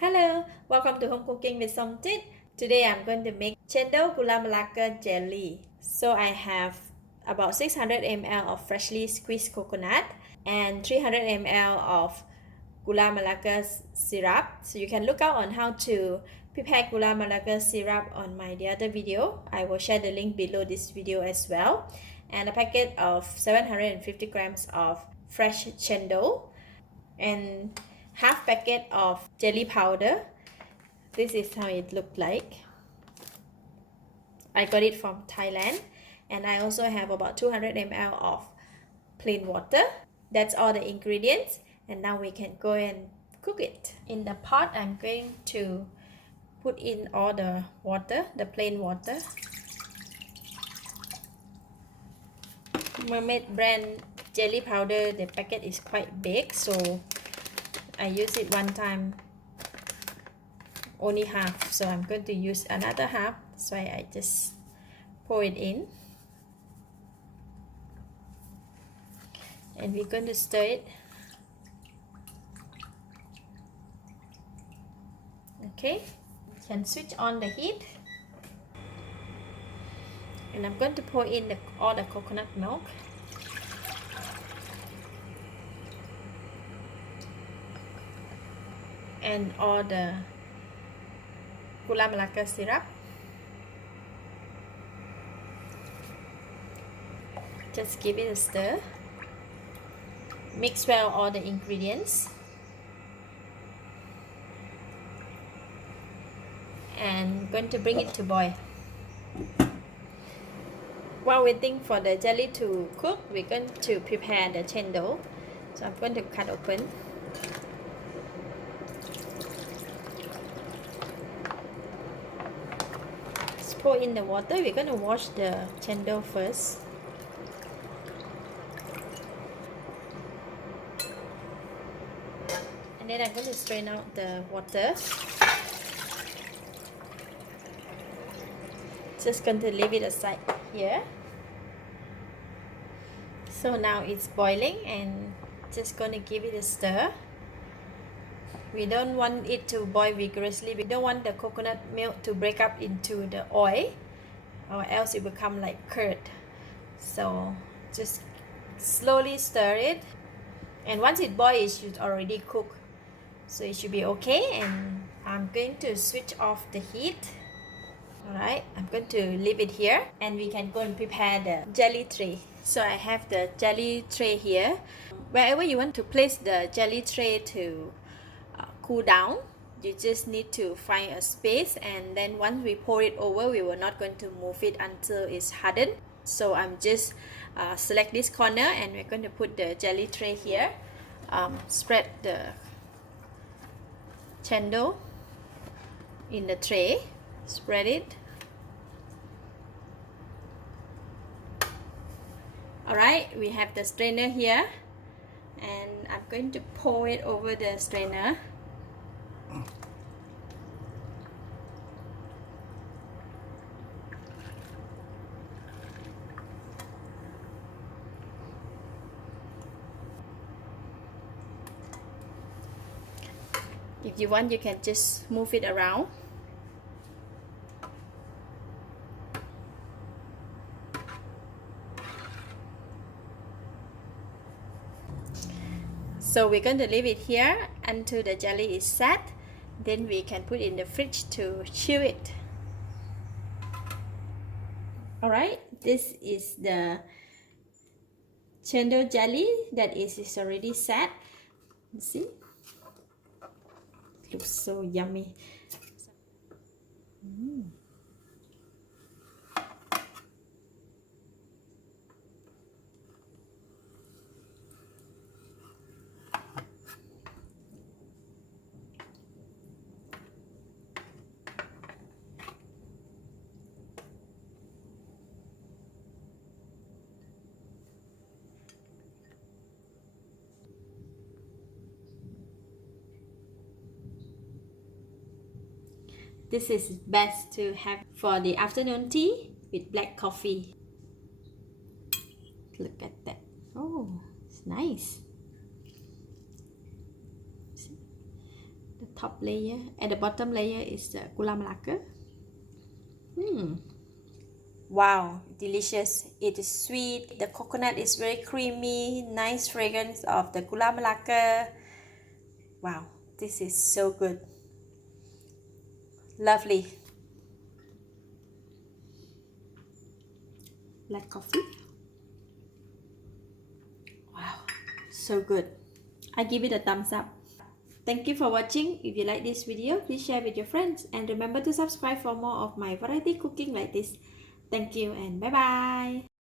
Hello, welcome to Home Cooking with Somjit. Today I'm going to make Cendol Gula Melaka jelly. So I have about 600 ml of freshly squeezed coconut and 300 ml of Gula Melaka syrup. So you can look out on how to prepare Gula Melaka syrup on my other video. I will share the link below this video as well. And a packet of 750 grams of fresh cendol and half packet of jelly powder. This is how it looked like. I got it from Thailand. And I also have about 200 ml of plain water. That's all the ingredients, and now we can go and cook it. In the pot, I'm going to put in all the water, the plain water. Mermaid brand jelly powder, the packet is quite big, so I use it one time, only half, so I'm going to use another half, so I just pour it in. And we're going to stir it. Okay, you can switch on the heat. And I'm going to pour in all the coconut milk. And all the Gula Melaka syrup. Just give it a stir. Mix well all the ingredients. And going to bring it to boil. While waiting for the jelly to cook, we're going to prepare the cendol. So I'm going to cut open. Let's pour in the water. We're going to wash the cendol first. And then I'm going to strain out the water. Just going to leave it aside here. So now it's boiling, and just going to give it a stir. We don't want it to boil vigorously. We don't want the coconut milk to break up into the oil, or else it will become like curd. So just slowly stir it, and once it boils, it should already cook, so it should be okay. And I'm going to switch off the heat. Alright, I'm going to leave it here, and we can go and prepare the jelly tray. So I have the jelly tray here. Wherever you want to place the jelly tray to cool down, you just need to find a space, and then once we pour it over, we were not going to move it until it's hardened. So I'm just select this corner, and we're going to put the jelly tray here. Spread the cendol in the tray. Spread it. Alright, we have the strainer here, and I'm going to pour it over the strainer. If you want, you can just move it around. So we're going to leave it here until the jelly is set. Then we can put it in the fridge to chill it. Alright, this is the cendol jelly that is already set. See? It looks so yummy. This is best to have for the afternoon tea with black coffee. Look at that. Oh, it's nice. See? The top layer, and the bottom layer is the Gula Melaka. Wow, delicious. It is sweet. The coconut is very creamy. Nice fragrance of the Gula Melaka. Wow, this is so good. Lovely. Black coffee. Wow, so good. I give it a thumbs up. Thank you for watching. If you like this video, please share with your friends and remember to subscribe for more of my variety cooking like this. Thank you and bye bye.